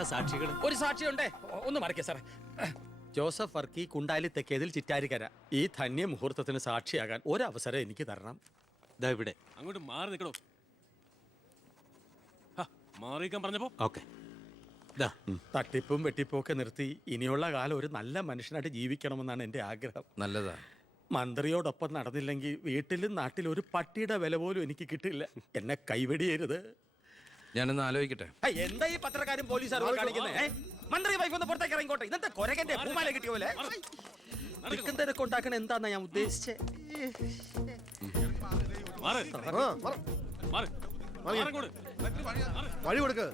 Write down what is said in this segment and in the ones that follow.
ആരാ സാക്ഷികൾ? ഒരു സാക്ഷിയുണ്ടേ, ഒന്ന് മറക്കേ സാറേ. ജോസഫ് വർക്കി, കുണ്ടാലി തെക്കേതിൽ, ചിറ്റാരിക്കര. ഈ ധന്യ മുഹൂർത്തത്തിന് സാക്ഷിയാകാൻ ഒരവസരം എനിക്ക് തരണം. ദാ ഇവിടെ. അങ്ങോട്ട് മാറി നിൽക്കണോ? മാറിയിക്കാൻ പറഞ്ഞപ്പോ ഓക്കെ. തട്ടിപ്പും വെട്ടിപ്പും ഒക്കെ നിർത്തി ഇനിയുള്ള കാലം ഒരു നല്ല മനുഷ്യനായിട്ട് ജീവിക്കണമെന്നാണ് എൻ്റെ ആഗ്രഹം. നല്ലതാ. മന്ത്രിയോടൊപ്പം നടന്നില്ലെങ്കിൽ വീട്ടിലും നാട്ടിലും ഒരു പട്ടിയുടെ വില പോലും എനിക്ക് കിട്ടില്ല. എന്നെ കൈവെടിയരുത്. ഞാനൊന്ന് ആലോചിക്കട്ടെ. എന്താ ഈ പത്രക്കാരും പോലീസുകാരും കാണിക്കുന്നത്? മന്ത്രി വൈഫ് ഒന്ന് പുറത്തേക്ക് ഇറങ്ങിക്കോട്ടെ. ഇന്നത്തെ കൊരകന്റെ പൂമാല കിട്ടിയ പോലെ ചിക്കൻ തിരക്ക് ഉണ്ടാക്കണ എന്താന്നാ ഞാൻ ഉദ്ദേശിച്ചേ. വഴി കൊടുക്ക്.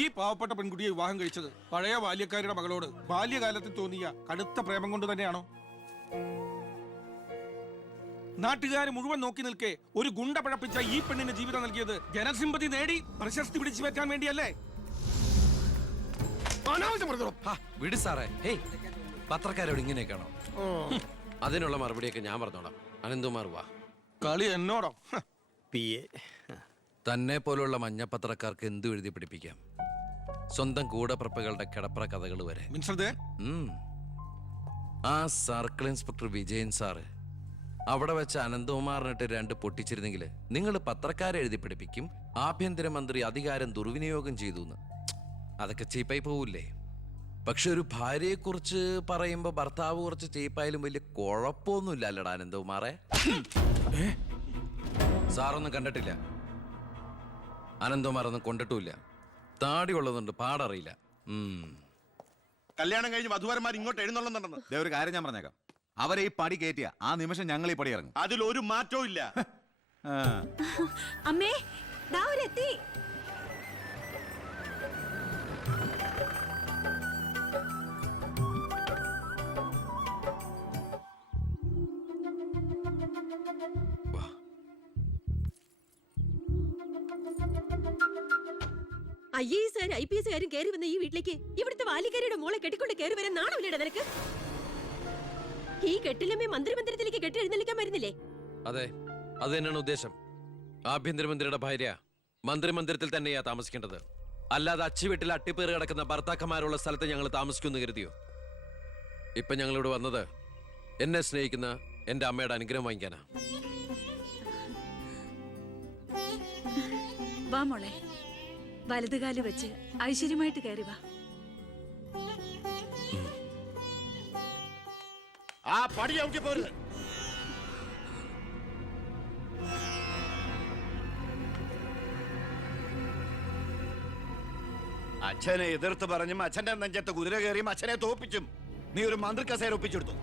ഈ പാവപ്പെട്ട പെൺകുട്ടിയെ വിവാഹം കഴിച്ചത് പഴയ ബാല്യക്കാരുടെ മകളോട് ബാല്യകാലത്തിൽ തോന്നിയ കടുത്ത പ്രേമം കൊണ്ട് തന്നെയാണോ? നാട്ടുകാർ മുഴുവൻ നോക്കി നിൽക്കെ ഒരു ഗുണ്ട പഴപ്പിച്ച ഈ പെണ്ണിന് ജീവിതം നൽകിയത് ജനസിമ്പതി നേടി പ്രശസ്തി പിടിച്ചു പറ്റാൻ വേണ്ടിയല്ലേ? വിട് സാറേ. ഹേയ്, പത്രക്കാരോട് ഇങ്ങനെയൊക്കെയാണോ? അതിനുള്ള മറുപടിയൊക്കെ ഞാൻ പറഞ്ഞോളാം. അനന്തുമാർ വാ. കളി എന്നോടോ? തന്നെ പോലുള്ള മഞ്ഞപ്പത്രക്കാർക്ക് എന്തു എഴുതി പിടിപ്പിക്കാം. സ്വന്തം കൂടപ്പിറപ്പുകളുടെ കിടപ്പറ കഥകൾ വരെ. ആ സർക്കിൾ ഇൻസ്പെക്ടർ വിജയൻ സാറ് അവിടെ വെച്ച് അനന്തകുമാറിനിട്ട് 2 പൊട്ടിച്ചിരുന്നെങ്കിൽ നിങ്ങൾ പത്രക്കാരെ എഴുതി പിടിപ്പിക്കും ആഭ്യന്തരമന്ത്രി അധികാരം ദുർവിനിയോഗം ചെയ്തു എന്ന്. അതൊക്കെ ചീപ്പായി പോവില്ലേ? പക്ഷെ ഒരു ഭാര്യയെക്കുറിച്ച് പറയുമ്പോ ഭർത്താവ് കുറച്ച് ചീപ്പായാലും വലിയ കുഴപ്പമൊന്നുമില്ല അല്ലടാ അനന്തകുമാറെ. സാറൊന്നും കണ്ടിട്ടില്ല, അനന്തകുമാറൊന്നും കൊണ്ടിട്ടുമില്ല. താടി ഉള്ളതുകൊണ്ട് പാടറിയില്ല. കല്യാണം കഴിഞ്ഞ് വധുവരന്മാർ ഇങ്ങോട്ട് എഴുന്നള്ളുന്നുണ്ടെന്ന്. ഒരു കാര്യം ഞാൻ പറഞ്ഞേക്കാം, അവരെ ഈ പടി കയറ്റിയ ആ നിമിഷം ഞങ്ങൾ ഈ പടി ഇറങ്ങും. അതിലൊരു മാറ്റവും ഇല്ല. അമ്മേ, ദാ അവരെത്തി. IAS IPS കയറി വന്ന ഈ വീട്ടിലേക്ക് ഇവിടുത്തെ വാലിക്കാരിയുടെ മോളെ കെട്ടിക്കൊണ്ട് കയറി വരാൻ നാണമില്ലടാ നിനക്ക്? ഈ കെട്ടിലമ്മേ മന്ത്രിമന്ദിരത്തിലേക്ക് കെട്ടി എഴുന്നള്ളിക്കാൻ വരുന്നില്ലേ? അതെ, അത് തന്നെയാണ് ഉദ്ദേശം. ആഭ്യന്തരമന്ത്രിയുടെ ഭാര്യ മന്ത്രിമന്ദിരത്തിൽ തന്നെയാ താമസിക്കേണ്ടത്. അല്ലാതെ അച്ചുവീട്ടിൽ അട്ടിപ്പേറ് കിടക്കുന്ന ഭർത്താക്കന്മാരുള്ള സ്ഥലത്ത് ഞങ്ങൾ താമസിക്കുമെന്ന് കരുതിയോ? ഇപ്പൊ ഞങ്ങളിവിടെ വന്നത് എന്നെ സ്നേഹിക്കുന്ന എന്റെ അമ്മയുടെ അനുഗ്രഹം വാങ്ങിക്കാനാ. വാ മോളെ, വലതുകാല് വെച്ച് ഐശ്വര്യമായിട്ട് കയറി വാ. ആ പടി ചവിട്ടി പോരുത്. അച്ഛനെ എതിർത്ത് പറഞ്ഞും അച്ഛന്റെ നെഞ്ചത്ത് കുതിര കയറിയും അച്ഛനെ തോപ്പിച്ചും നീ ഒരു മന്ത്രി കസേര ഒപ്പിച്ചെടുത്തു.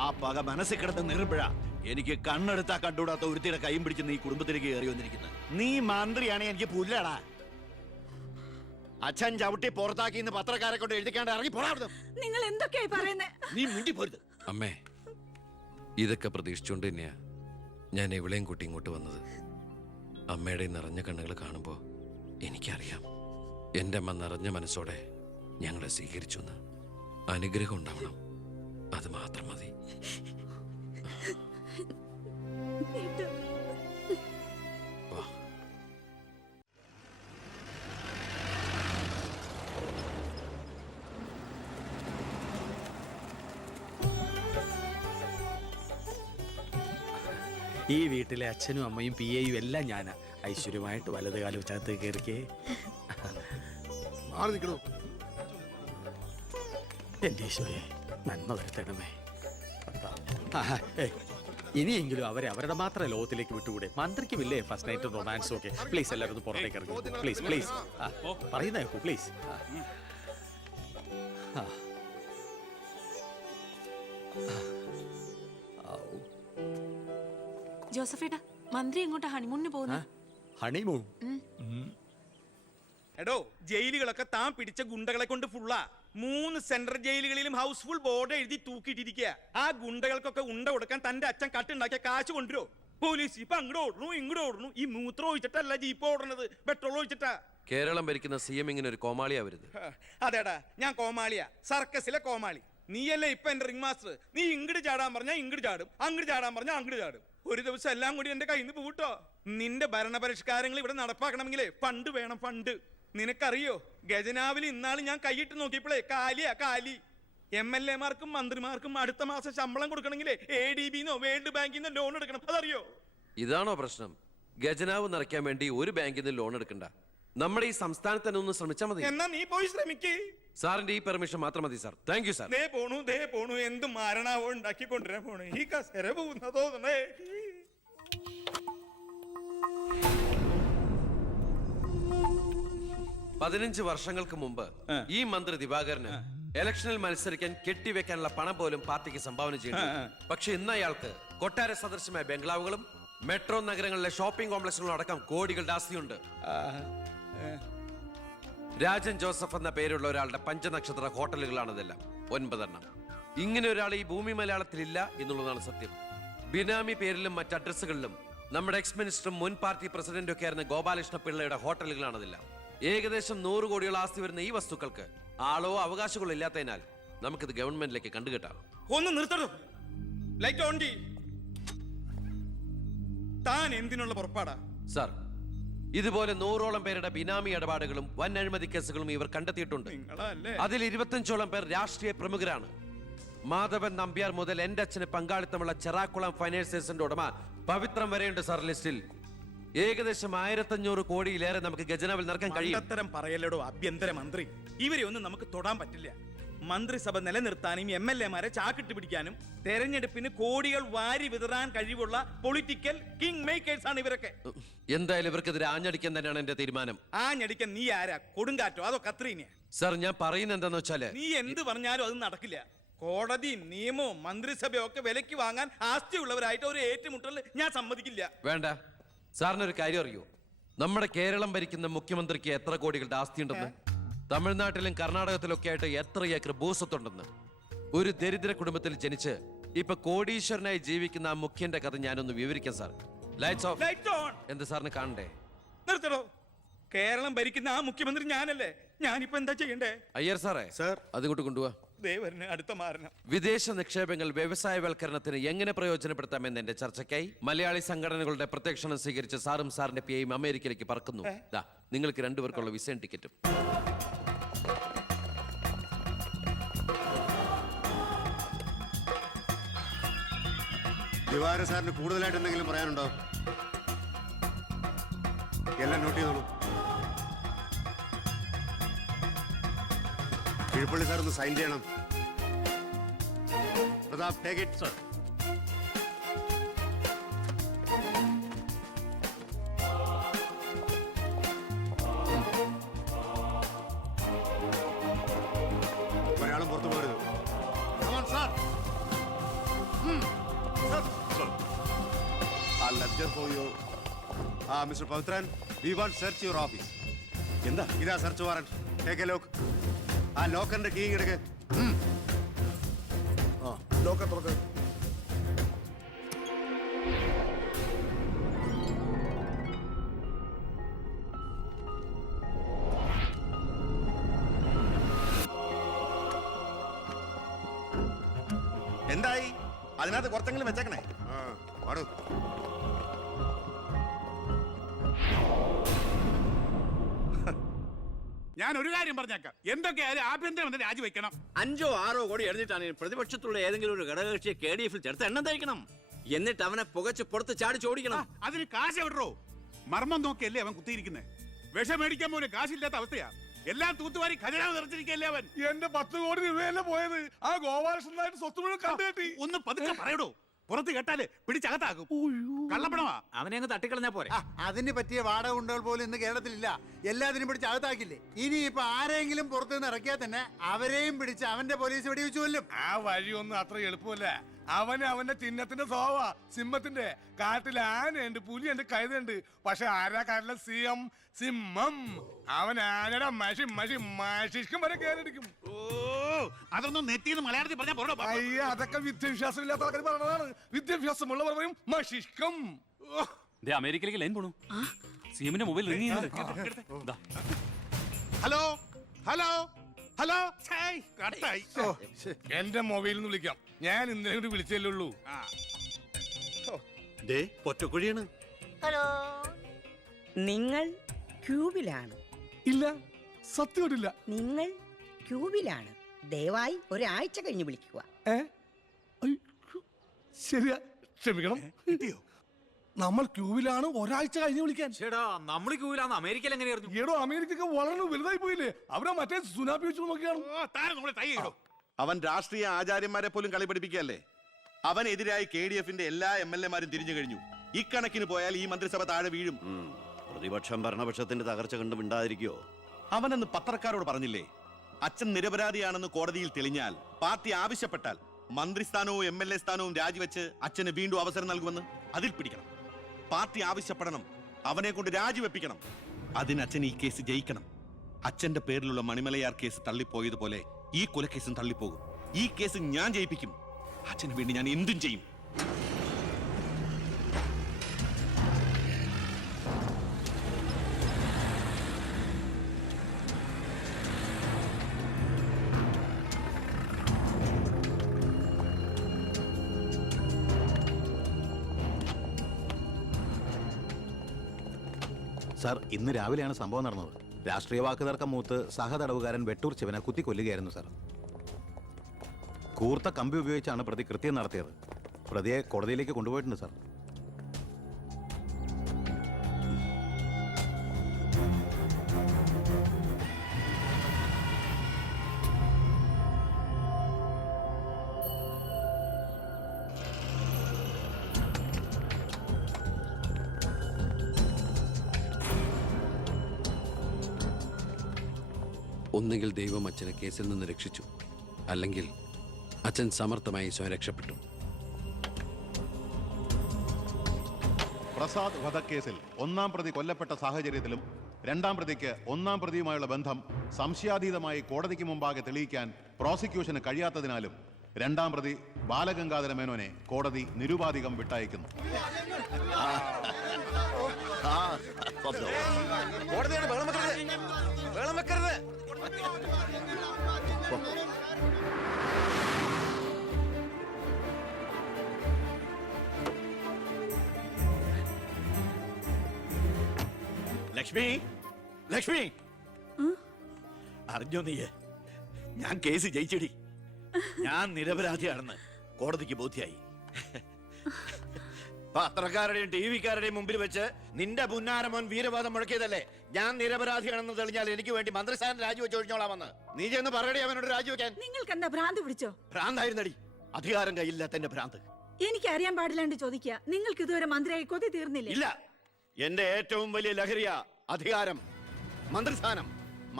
ആ പക മനസ്സിൽ കിടന്ന് നീറുമ്പോഴാ എനിക്ക് കണ്ണെടുത്താ കണ്ടുകൂടാത്ത ഒരുത്തിയുടെ കൈയും പിടിച്ച് നീ കുടുംബത്തിലേക്ക് കയറി വന്നിരിക്കുന്നത്. നീ മന്ത്രിയാണ്, എനിക്ക് പുല്ലാടാ. അച്ഛൻ ചവിട്ടി പുറത്താക്കി ഇന്ന് പത്രക്കാരെ കൊണ്ട് എഴുതിക്കാണ്ട് ഇറങ്ങി പോടാ. നിങ്ങൾ എന്തൊക്കെയായി പറയുന്നേ? നീ മുണ്ടി പോരുത്. അമ്മേ, ഇതൊക്കെ പ്രതീക്ഷിച്ചുകൊണ്ട് തന്നെയാ ഞാൻ എവിടെയും കൂട്ടി ഇങ്ങോട്ട് വന്നത്. അമ്മയുടെ നിറഞ്ഞ കണ്ണുകൾ കാണുമ്പോ എനിക്കറിയാം എൻ്റെ അമ്മ നിറഞ്ഞ മനസ്സോടെ ഞങ്ങളെ സ്വീകരിച്ചു എന്ന്. അനുഗ്രഹം ഉണ്ടാവണം, അത് മാത്രം മതി. ഈ വീട്ടിലെ അച്ഛനും അമ്മയും PAയും എല്ലാം ഞാനാ. ഐശ്വര്യമായിട്ട് വലത് കാലം വെച്ചകത്ത് കയറിക്കേ. എന്റെ ഈശോയെ, നന്മ വരുത്തണമേ. ഇനിയെങ്കിലും അവരെ അവരുടെ മാത്രം ലോകത്തിലേക്ക് വിട്ടുകൂടെ? മന്ത്രിക്കുമില്ലേ ഫസ്റ്റ് നൈറ്റ് റൊമാൻസ് ഒക്കെ? പ്ലീസ് എല്ലാവരും പുറത്തേക്ക് ഇറങ്ങും. പ്ലീസ് പ്ലീസ്, പറയുന്ന കേൾക്കൂ പ്ലീസ്. ജോസഫേട്ടാ, മന്ത്രി എങ്ങോട്ടാ ഹണിമൂണിന് പോകുന്നു? ഹണിമൂൺ? എടോ, ജയിലുകളൊക്കെ താൻ പിടിച്ച ഗുണ്ടകളെ കൊണ്ട് ഫുള്ളാ. 3 സെൻട്രൽ ജയിലുകളിലും ഹൗസ്ഫുൾ ബോർഡ് എഴുതി തൂക്കിയിട്ടിരിക്കുക. ആ ഗുണ്ടകൾക്കൊക്കെ ഉണ്ട കൊടുക്കാൻ തന്റെ അച്ഛൻ കട്ടുണ്ടാക്കിയ കാശ് കൊണ്ടുവരോ? പോലീസ് ഇപ്പൊ അങ്ങോട്ട് ഓടുന്നു ഇങ്ങോട്ട് ഓടുന്നു. ഈ മൂത്രം ഒഴിച്ചിട്ടല്ല ജീപ്പ് ഓടുന്നത്, പെട്രോൾ ഒഴിച്ചിട്ടാ. കേരളം ഭരിക്കുന്ന CM ഇങ്ങനെ ഒരു കോമാളിയാ വരുന്നത്. അതേടാ, ഞാൻ കോമാളിയാ, സർക്കസിലെ കോമാളി. നീയല്ലേ ഇപ്പൊ എന്റെ റിംഗ് മാസ്റ്റർ. നീ ഇങ്ങോട്ട് ചാടാൻ പറഞ്ഞാൽ ഇങ്ങോട്ട് ചാടും, അങ്ങോട്ട് ചാടാൻ പറഞ്ഞാൽ അങ്ങോട്ട് ചാടും. ഒരു ദിവസം എല്ലാം കൂടി എന്റെ കയ്യിൽ നിന്ന് പോട്ടോ. നിന്റെ ഭരണപരിഷ്കാരങ്ങൾ ഇവിടെ നടപ്പാക്കണമെങ്കിലേ ഫണ്ട് വേണം, ഫണ്ട്. നിനക്കറിയോ ഖജനാവിൽ ഇന്നാള് ഞാൻ കൈയിട്ട് നോക്കിയപ്പോഴേ കാലിയാ കാലി. MLA മാർക്കും മന്ത്രിമാർക്കും അടുത്ത മാസം ശമ്പളം കൊടുക്കണമെങ്കിലേ ADB-ന്നോ വേൾഡ് ബാങ്കിന്നോ ലോൺ എടുക്കണം. അതറിയോ? ഇതാണോ പ്രശ്നം? ഖജനാവ് നിറയ്ക്കാൻ വേണ്ടി ഒരു ബാങ്കിൽ നിന്ന് ലോൺ എടുക്കണ്ട. നമ്മുടെ ഈ സംസ്ഥാനത്ത് തന്നെ ഒന്ന് ശ്രമിച്ചാൽ മതി. എന്നാ നീ പോയി ശ്രമിക്കേ. സാറിന്റെ ഈ പെർമിഷൻ മാത്രം മതി സാർ. Thank you sir. ദേ പോണു എന്ത് മാരണാവോ ഉണ്ടാക്കി കൊണ്ടുവരാൻ പോണേ. ഈ കസേര പോകുന്ന തോന്നണേ. 15 വർഷങ്ങൾക്ക് മുമ്പ് ഈ മന്ത്രി ദിവാകരന് ഇലക്ഷനിൽ മത്സരിക്കാൻ കെട്ടിവെക്കാനുള്ള പണം പോലും പാർട്ടിക്ക് സംഭാവന ചെയ്യുന്നു. പക്ഷെ ഇന്ന് അയാൾക്ക് കൊട്ടാര സദൃശമായ ബംഗ്ലാവുകളും മെട്രോ നഗരങ്ങളിലെ ഷോപ്പിംഗ് കോംപ്ലക്സുകളും അടക്കം കോടികളുടെ ആസ്തിയുണ്ട്. രാജൻ ജോസഫ് എന്ന പേരുള്ള ഒരാളുടെ പഞ്ചനക്ഷത്ര ഹോട്ടലുകളാണിതെല്ലാം, 9 എണ്ണം. ഇങ്ങനെ ഒരാൾ ഈ ഭൂമി മലയാളത്തിലില്ല എന്നുള്ളതാണ് സത്യം. ബിനാമി പേരിലും മറ്റ് അഡ്രസ്സുകളിലും നമ്മുടെ എക്സ് മിനിസ്റ്ററും മുൻ പാർട്ടി പ്രസിഡന്റും ഒക്കെ ആയിരുന്ന ഗോപാലകൃഷ്ണ പിള്ളയുടെ ഹോട്ടലുകളാണിതെല്ലാം. ഏകദേശം 100 കോടിയോളം ആസ്തി വരുന്ന ഈ വസ്തുക്കൾക്ക് ആളോ അവകാശങ്ങളോ ഇല്ലാത്തതിനാൽ നമുക്കിത് ഗവൺമെന്റിലേക്ക് കണ്ടുകെട്ടാം. ഒന്ന് നിർത്തണോ? ലൈറ്റ് ഓൺ ചെയ്യ്. താൻ എന്തിനുള്ള പുറപ്പാടാ? സാർ, ഇതുപോലെ 100ഓളം പേരുടെ ബിനാമി ഇടപാടുകളും വൻ അഴിമതി കേസുകളും ഇവർ കണ്ടെത്തിയിട്ടുണ്ട്. നിങ്ങളല്ലേ? അതിൽ 25ഓളം പേർ രാഷ്ട്രീയ പ്രമുഖരാണ്. മാധവൻ നമ്പ്യാർ മുതൽ എന്റെ അച്ഛന് പങ്കാളിത്തമുള്ള ചെറാക്കുളം ഫൈനാൻസേഴ്സിന്റെ ഉടമ പവിത്രം വരെയുണ്ട് സാർ ലിസ്റ്റിൽ. ഏകദേശം 1500 കോടിയിലേറെ നമുക്ക് ഖജനാവിൽ നിറക്കാൻ കഴിയും. അത്തരം പറയലടോ ആഭ്യന്തര മന്ത്രി. ഇവരെ ഒന്നും നമുക്ക് തൊടാൻ പറ്റില്ല. മന്ത്രിസഭ നിലനിർത്താനും MLA മാരെ ചാക്കിട്ട് പിടിക്കാനും തെരഞ്ഞെടുപ്പിന് കോടികൾ വാരി വിതറാൻ കഴിവുള്ള പൊളിറ്റിക്കൽ കിങ് മേക്കേഴ്സ് ആണ് ഇവരൊക്കെ. എന്തായാലും ഇവർക്കെതിരെ ആഞ്ഞടിക്കാൻ തന്നെയാണ് എന്റെ തീരുമാനം. ആഞ്ഞടിക്കാൻ നീ ആരാ? കൊടുങ്കാറ്റോ അതോ കത്രീനയാ? സാർ, ഞാൻ പറയുന്നത് എന്താന്ന് വെച്ചാല് നീ എന്ത് പറഞ്ഞാലും അത് നടക്കില്ല. കോടതിയും നിയമവും മന്ത്രിസഭയും ഒക്കെ വിലക്ക് വാങ്ങാൻ ആസ്തിയുള്ളവരായിട്ട് ഒരു ഏറ്റുമുട്ടൽ ഞാൻ സമ്മതിക്കില്ല. വേണ്ട. സാറിനൊരു കാര്യം അറിയോ? നമ്മുടെ കേരളം ഭരിക്കുന്ന മുഖ്യമന്ത്രിക്ക് എത്ര കോടികളുടെ ആസ്തിയുണ്ടെന്ന്? തമിഴ്നാട്ടിലും കർണാടകത്തിലൊക്കെ ആയിട്ട് എത്ര ഏക്കർ ഭൂസ്വത്തുണ്ടെന്ന്? ഒരു ദരിദ്ര കുടുംബത്തിൽ ജനിച്ച് ഇപ്പൊ കോടീശ്വരനായി ജീവിക്കുന്ന ആ മുഖ്യന്റെ കഥ ഞാനൊന്ന് വിവരിക്കാം sir. Lights of. Light on. എന്ത് സാറിന് കാണണ്ടേ? നിർത്തടോ. കേരളം ഭരിക്കുന്ന ആ മുഖ്യമന്ത്രി ഞാനല്ലേ? ഞാനിപ്പോ എന്താ ചെയ്യണ്ടേ? അയ്യർ സാറേ, സാർ. അതുകൊണ്ട് കൊണ്ടുപോവാ. ദേവന് അടുത്ത മാരണം. വിദേശ നിക്ഷേപങ്ങൾ വ്യവസായവൽക്കരണത്തിന് എങ്ങനെ പ്രയോജനപ്പെടുത്താമെന്ന് എന്റെ ചർച്ചയ്ക്കായി മലയാളി സംഘടനകളുടെ പ്രത്യക്ഷണം സ്വീകരിച്ച് സാറും സാറിന്റെ പിയും അമേരിക്കയിലേക്ക് പറക്കുന്നു. ദാ, നിങ്ങൾക്ക് 2 പേർക്കുള്ള വിസയും ടിക്കറ്റും. ദിവാര സാറിന് കൂടുതലായിട്ട് എന്തെങ്കിലും പറയാനുണ്ടോ? എല്ലാം നോട്ട് ചെയ്തോളൂ. കിഴിപ്പള്ളി സാർ ഒന്ന് സൈൻ ചെയ്യണം. Prathap, take it sir. ഒരാളും പുറത്തു പോകരുത്. Sir, lecture for you. Mister Pavithran, we want search your office. എന്താ? ഇതാ search warrant. Take a lock. ആ ലോക്കറിന്റെ കീ എടുക്ക്. ലോക്കർ തുറക്ക്. എന്തായി? അതിനകത്ത് കുറച്ചെങ്കിലും വെച്ചേക്കണേ. പാടൂ. ഞാൻ ഒരു കാര്യം പറഞ്ഞേക്കാം. എന്തൊക്കെയായാലും ആഭ്യന്തരമന്ത്രി രാജിവെക്കണം. 5 or 6 കോടി എഴുതിയിട്ടാണ് പ്രതിപക്ഷത്തുള്ള ഏതെങ്കിലും ഒരു ഘടകകക്ഷിയെ KDF-ൽ ചേർത്ത് എണ്ണം തയ്ക്കണം. എന്നിട്ട് അവനെ പുകച്ച് പുറത്ത് ചാടി ചോടിക്കണം. അതിന് കാശ് എവിടോ? മർമ്മം നോക്കിയല്ലേ അവൻ കുത്തിയിരിക്കുന്നത്. വിഷം മേടിക്കാൻ പോലും കാശില്ലാത്ത അവസ്ഥയാ. എല്ലാം തൂത്തുവാരി ഖജനാവ് നിറച്ചിരിക്കല്ലേ അവൻ. എന്റെ 10 കോടി രൂപയല്ലേ പോയത്? ആ ഗോപാലകൃഷ്ണനായിട്ട് സ്വത്ത് മുഴുവൻ കണ്ടുകെട്ടി. ഒന്ന് പതുക്കെ പറയടോ. പുറത്ത് കേട്ടാല് പിടിച്ചകത്താകും. കള്ളപ്പണമാ. അവനെ അങ്ങ് തട്ടിക്കളഞ്ഞാ പോരെ. അതിന് പറ്റിയ വാടക ഗുണ്ടകൾ പോലും ഇന്ന് കേരളത്തിലില്ല. എല്ലാത്തിനും പിടിച്ച് അകത്താക്കില്ലേ. ഇനി ഇപ്പൊ ആരെങ്കിലും പുറത്തുനിന്ന് ഇറക്കിയാൽ തന്നെ അവരെയും പിടിച്ച് അവന്റെ പോലീസ് വെടിവെച്ചു കൊല്ലും. ആ വഴിയൊന്നും അത്ര എളുപ്പമല്ല. അവന്റെ ചിഹ്നത്തിന്റെ സ്വഭാവ സിംഹത്തിന്റെ. കാട്ടിൽ ആനയുണ്ട്, പുലിയുണ്ട്, കഴുതുണ്ട്. പക്ഷെ ആരാ കാട്ടിലെ സിംഹം. അവൻ ആനയുടെ മഷിക്കും വരെ കയറിടിക്കും. ഓ, അതൊന്നും നെറ്റിന്ന് മലയാളത്തിൽ പറഞ്ഞാ പോരോ. അയ്യ, അതൊക്കെ വിദ്യാഭ്യാസം ഇല്ലാത്ത ആൾക്കാർ പറഞ്ഞതാണ്. വിദ്യാഭ്യാസമുള്ളവർ പറയും മഷിക്കും. അമേരിക്കയിലേക്ക് ലൈൻ പോണു. സിഎമ്മിന്റെ മൊബൈൽ റിംഗ് ചെയ്യുന്നുണ്ട്. Hello hello hello. കട്ടായി. എന്റെ മൊബൈലിൽ നിന്ന് വിളിക്കാം. ഞാൻ ഇന്നലെ കൂടി വിളിച്ചല്ലേ ഉള്ളൂ. പൊറ്റക്കുഴിയാണ്. ഹലോ, നിങ്ങൾ ക്യൂബിലാണ്. ഇല്ല, സത്യമായിട്ടില്ല. നിങ്ങൾ ക്യൂവിലാണ്. ദയവായി ഒരാഴ്ച കഴിഞ്ഞ് വിളിക്കുക. ശരിയാ, ക്ഷമിക്കണം. നമ്മൾ ക്യൂവിലാണ്, ഒരാഴ്ച കഴിഞ്ഞ് വിളിക്കാൻ. നമ്മൾ ക്യൂവിലാണ്. അമേരിക്കയിൽ എങ്ങനെയായിരുന്നു? ഏടോ, അമേരിക്ക വളരെ വലുതായി പോയില്ലേ? അവരാ മറ്റേ സുനാപ്പി വെച്ച് നോക്കിയാണ്. അവൻ രാഷ്ട്രീയ ആചാര്യന്മാരെ പോലും കളി പഠിപ്പിക്കുകയല്ലേ. അവനെതിരായി KDF-ന്റെ എല്ലാ MLA-മാരും തിരിഞ്ഞു കഴിഞ്ഞു. ഇക്കണക്കിന് പോയാൽ ഈ മന്ത്രിസഭ താഴെ വീഴും. പ്രതിപക്ഷം ഭരണപക്ഷത്തിന്റെ തകർച്ച കണ്ട് മിണ്ടാതിരിക്കോ? അവനെന്ന് പത്രക്കാരോട് പറഞ്ഞില്ലേ, അച്ഛൻ നിരപരാധിയാണെന്ന് കോടതിയിൽ തെളിഞ്ഞാൽ പാർട്ടി ആവശ്യപ്പെട്ടാൽ മന്ത്രിസ്ഥാനവും MLA സ്ഥാനവും രാജിവെച്ച് അച്ഛന് വീണ്ടും അവസരം നൽകുമെന്ന്. അതിൽ പിടിക്കണം. പാർട്ടി ആവശ്യപ്പെടണം, അവനെ കൊണ്ട് രാജിവെപ്പിക്കണം. അതിന് അച്ഛൻ ഈ കേസ് ജയിക്കണം. അച്ഛന്റെ പേരിലുള്ള മണിമലയാർ കേസ് തള്ളിപ്പോയതുപോലെ ഈ കൊലക്കേസും തള്ളിപ്പോകും. ഈ കേസ് ഞാൻ ജയിപ്പിക്കും. അച്ഛന് വേണ്ടി ഞാൻ എന്തും ചെയ്യും. സാർ, ഇന്ന് രാവിലെയാണ് സംഭവം നടന്നത്. രാഷ്ട്രീയ വാക്കുതർക്കം മൂത്ത് സഹതടവുകാരൻ വെട്ടൂർ ശിവനെ കുത്തിക്കൊല്ലുകയായിരുന്നു സാർ. കൂർത്ത കമ്പി ഉപയോഗിച്ചാണ് പ്രതി കൃത്യം നടത്തിയത്. പ്രതിയെ കോടതിയിലേക്ക് കൊണ്ടുപോയിട്ടുണ്ട് സാർ. ഒന്നുകിൽ ദൈവം അച്ഛനെ കേസിൽ നിന്ന് രക്ഷിച്ചു, അല്ലെങ്കിൽ അച്ഛൻ സമർത്ഥമായി സ്വയം രക്ഷപ്പെട്ടു. പ്രസാദ് വധക്കേസിൽ ഒന്നാം പ്രതി കൊല്ലപ്പെട്ട സാഹചര്യത്തിലും രണ്ടാം പ്രതിക്ക് ഒന്നാം പ്രതിയുമായുള്ള ബന്ധം സംശയാതീതമായി കോടതിക്ക് മുമ്പാകെ തെളിയിക്കാൻ പ്രോസിക്യൂഷന് കഴിയാത്തതിനാലും രണ്ടാം പ്രതി ബാലഗംഗാധര മേനോനെ കോടതി നിരുപാധികം വിട്ടയക്കുന്നു. കോടതിയാണ് വെള്ളം വെക്കരുത്. ലക്ഷ്മി, ലക്ഷ്മി, അറിഞ്ഞോ നീ? ഞാൻ കേസ് ജയിച്ചടി. ഞാൻ നിരപരാധിയാണെന്ന് കോടതിക്ക് ബോധ്യായി. പത്രക്കാരുടെയും TV-ക്കാരുടെയും മുമ്പിൽ വെച്ച് നിന്റെ പുന്നാരമോൻ വീരവാദം മുഴക്കിയതല്ലേ? ഞാൻ നിരപരാധിയാണെന്ന് തെളിഞ്ഞാൽ എനിക്ക് വേണ്ടി മന്ത്രിസ്ഥാനം രാജിവെച്ച് ഒഴിഞ്ഞോളാമെന്ന്. നീ ചെന്ന് പറയടി അവനോട് രാജിവെക്കാൻ. നിങ്ങൾക്ക് എന്താ ഭ്രാന്ത് പിടിച്ചോ? ഭ്രാന്തായിരുന്നടി, അധികാരം കയ്യില്ലാത്ത എന്റെ ഭ്രാന്ത്. എനിക്ക് അറിയാൻ പാടില്ലാണ്ട് ചോദിക്കുക. നിങ്ങൾക്ക് ഇതുവരെ മന്ത്രിയായി കൊതി തീർന്നില്ലേ? ഇല്ല, എന്റെ ഏറ്റവും വലിയ ലഹരിയ അധികാരം, മന്ത്രിസ്ഥാനം.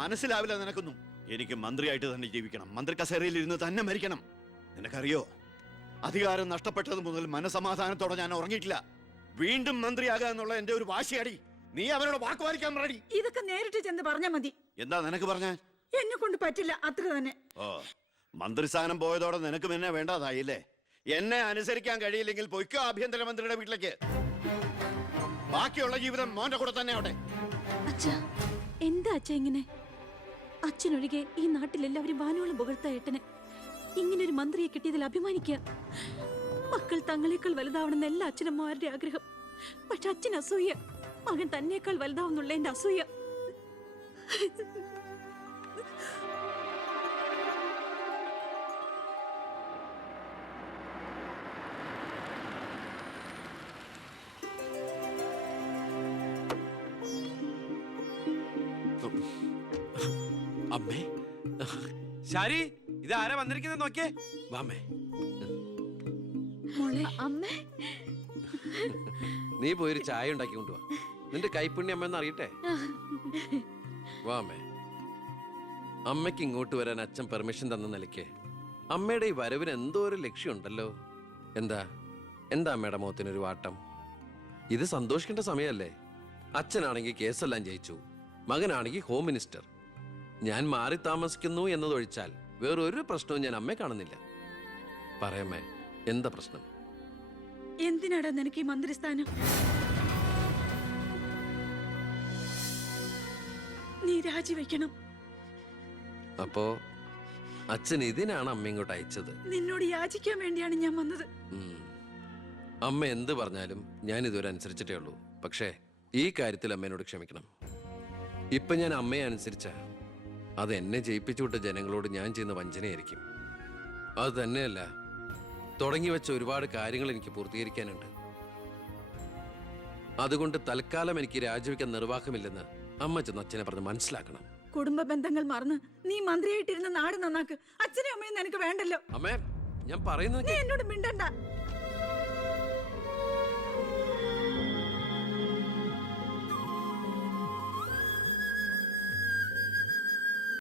മനസ്സിലാവില്ല നിനക്കൊന്നും. എനിക്ക് മന്ത്രിയായിട്ട് തന്നെ ജീവിക്കണം. മന്ത്രി കസേരയിൽ ഇരുന്ന് തന്നെ മരിക്കണം. നിനക്കറിയോ, അധികാരം നഷ്ടപ്പെട്ടത് മുതൽ മനസമാധാനത്തോടെ ഞാൻ ഉറങ്ങിയിട്ടില്ല. വീണ്ടും മന്ത്രിയാകുക എന്നുള്ള എന്റെ ഒരു വാശിയടി. നീ അവനോട് വാക്കുപാലിക്കാൻ പറയടി. ഇതൊക്കെ നേരിട്ട് ചെന്ന് പറഞ്ഞാ മതി. എന്താ നിനക്ക് പറഞ്ഞ? എന്നെ കൊണ്ട് പറ്റില്ല, അത്ര തന്നെ. ഓ, മന്ത്രിസ്ഥാനം പോയതോടെ നിനക്കും എന്നെ വേണ്ടാതായില്ലേ? എന്നെ അനുസരിക്കാൻ കഴിയില്ലെങ്കിൽ പൊയ്ക്കോ ആഭ്യന്തരമന്ത്രിയുടെ വീട്ടിലേക്ക്. ബാക്കിയുള്ള ജീവിതം മോന്റെ കൂടെ തന്നെ ആവട്ടെ. എന്താ അച്ഛ ഇങ്ങനെ? അച്ഛനൊഴികെ ഈ നാട്ടിലെല്ലാവരും വാനോളം പുകഴ്ത്ത ഏട്ടനെ. ഇങ്ങനൊരു മന്ത്രിയെ കിട്ടിയതിൽ അഭിമാനിക്കുക. മക്കൾ തങ്ങളെക്കാൾ വലുതാവണമെന്ന് എല്ലാ അച്ഛനമ്മമാരുടെ ആഗ്രഹം. പക്ഷെ അച്ഛൻ അസൂയ. മകൻ തന്നേക്കാൾ വലുതാവുന്നുള്ള എന്റെ അസൂയ. അമ്മേ, ശാരി, ഇത് ആരാ വന്നിരിക്കുന്നത് നോക്കിയേ. വാമേ. അമ്മേ, നീ പോയൊരു ചായ ഉണ്ടാക്കി കൊണ്ടുവാ. നിന്റെ കൈപ്പുണ്യം അമ്മയെന്ന് അറിയട്ടെ. വാമേ. അമ്മയ്ക്ക് ഇങ്ങോട്ട് വരാൻ അച്ഛൻ പെർമിഷൻ തന്ന നിലയ്ക്ക് അമ്മയുടെ ഈ വരവിന് എന്തോ ഒരു ലക്ഷ്യമുണ്ടല്ലോ. എന്താ എന്താ അമ്മയുടെ മുഖത്തിനൊരു വാട്ടം? ഇത് സന്തോഷിക്കേണ്ട സമയമല്ലേ? അച്ഛനാണെങ്കിൽ കേസെല്ലാം ജയിച്ചു, മകനാണെങ്കിൽ ഹോം മിനിസ്റ്റർ. ഞാൻ മാറി താമസിക്കുന്നു എന്നതൊഴിച്ചാൽ വേറൊരു പ്രശ്നവും ഞാൻ അമ്മയെ കാണുന്നില്ല. പറയമ്മേ, എന്താ പ്രശ്നം? എന്തിനാടാ നിനക്ക് ഈ മന്ത്രിസ്ഥാനം? നീ രാജിവെക്കണം. അപ്പോ അച്ഛൻ ഇതിനാണ് അമ്മ ഇങ്ങോട്ട് അയച്ചത്? നിന്നോട് യാചിക്കാൻ വേണ്ടിയാണ് ഞാൻ വന്നത്. അമ്മ എന്ത് പറഞ്ഞാലും ഞാൻ ഇതുവരെ അനുസരിച്ചിട്ടേ ഉള്ളൂ. പക്ഷേ ഈ കാര്യത്തിൽ അമ്മേനോട് ക്ഷമിക്കണം. ഇപ്പൊ ഞാൻ അമ്മയെ അനുസരിച്ച അത് എന്നെ ജയിപ്പിച്ചു വിട്ട ജനങ്ങളോട് ഞാൻ ചെയ്യുന്ന വഞ്ചനയായിരിക്കും. അത് തന്നെയല്ല, തുടങ്ങി വെച്ച ഒരുപാട് കാര്യങ്ങൾ എനിക്ക് പൂർത്തീകരിക്കാനുണ്ട്. അതുകൊണ്ട് തൽക്കാലം എനിക്ക് രാജിവെക്കാൻ നിർവാഹമില്ലെന്ന് അമ്മ ചെന്ന് അച്ഛനെ പറഞ്ഞ് മനസ്സിലാക്കണം. കുടുംബ ബന്ധങ്ങൾ മറന്ന് നീ മന്ത്രിയായിട്ടിരുന്ന നാട് നന്നാക്ക്. അച്ഛനും അമ്മയും നിനക്ക് വേണ്ടല്ലോ. അമ്മേ, ഞാൻ പറയുന്നത് നീ എന്നോട് മിണ്ടണ്ട.